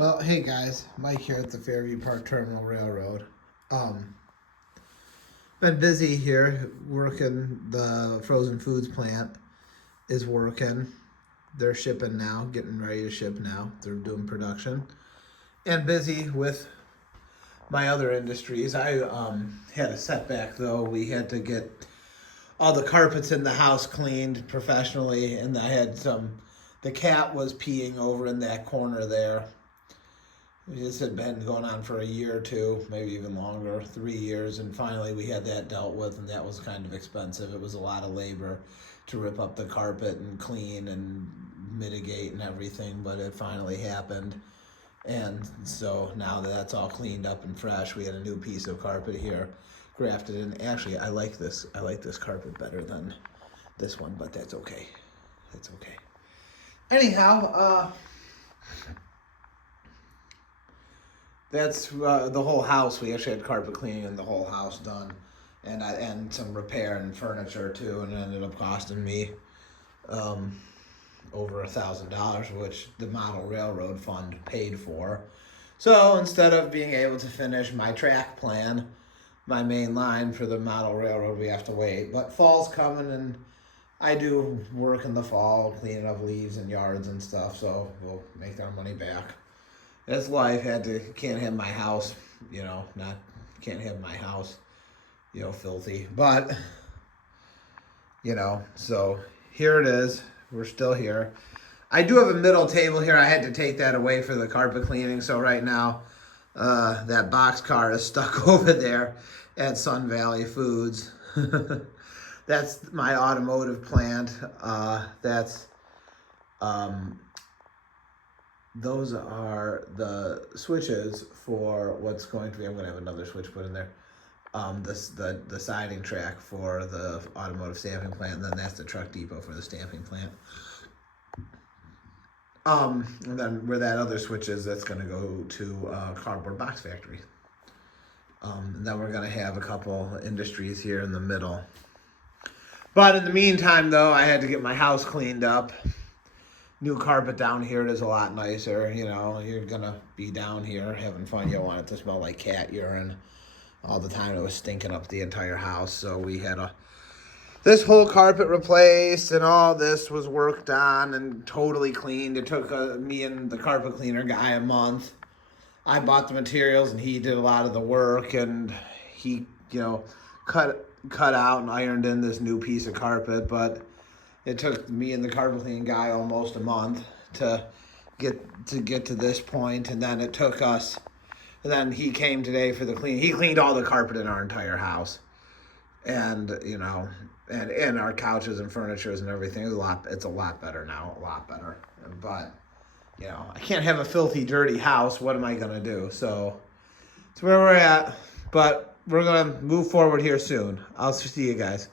Well, hey guys, Mike here at the Fairview Park Terminal Railroad. Um, Been busy here working. The frozen foods plant is working. They're shipping now, getting ready to ship now. They're doing production. And busy with my other industries. I had a setback though. We had to get all the carpets in the house cleaned professionally, and I had the cat was peeing over in that corner there. This had been going on for a year or two, maybe even longer, 3 years, and finally we had that dealt with, and that was kind of expensive. It was a lot of labor to rip up the carpet and clean and mitigate and everything, but it finally happened. And so now that that's all cleaned up and fresh, we had a new piece of carpet here, grafted in. Actually, I like this carpet better than this one, but that's okay. That's okay. Anyhow, that's the whole house. We actually had carpet cleaning and the whole house done, and some repair and furniture too. And it ended up costing me over $1,000, which the model railroad fund paid for. So instead of being able to finish my track plan, my main line for the model railroad, we have to wait. But fall's coming, and I do work in the fall, cleaning up leaves and yards and stuff. So we'll make our money back. That's life. Can't have my house, can't have my house, filthy. But, so here it is. We're still here. I do have a middle table here. I had to take that away for the carpet cleaning. So right now, that box car is stuck over there at Sun Valley Foods. That's my automotive plant. Those are the switches for what's going to be. I'm going to have another switch put in there. The siding track for the automotive stamping plant, and then that's the truck depot for the stamping plant. And then where that other switch is, that's going to go to cardboard box factory. And then we're going to have a couple industries here in the middle. But in the meantime, though, I had to get my house cleaned up. New carpet down here. It is a lot nicer. You're going to be down here having fun. You don't want it to smell like cat urine all the time. It was stinking up the entire house. So we had this whole carpet replaced, and all this was worked on and totally cleaned. It took me and the carpet cleaner guy a month. I bought the materials, and he did a lot of the work, and he, cut out and ironed in this new piece of carpet. But it took me and the carpet cleaning guy almost a month to get to this point, and then it took us. And then he came today for the clean. He cleaned all the carpet in our entire house, and and our couches and furnitures and everything. It's a lot better now, a lot better. But I can't have a filthy, dirty house. What am I gonna do? So it's where we're at. But we're gonna move forward here soon. I'll see you guys.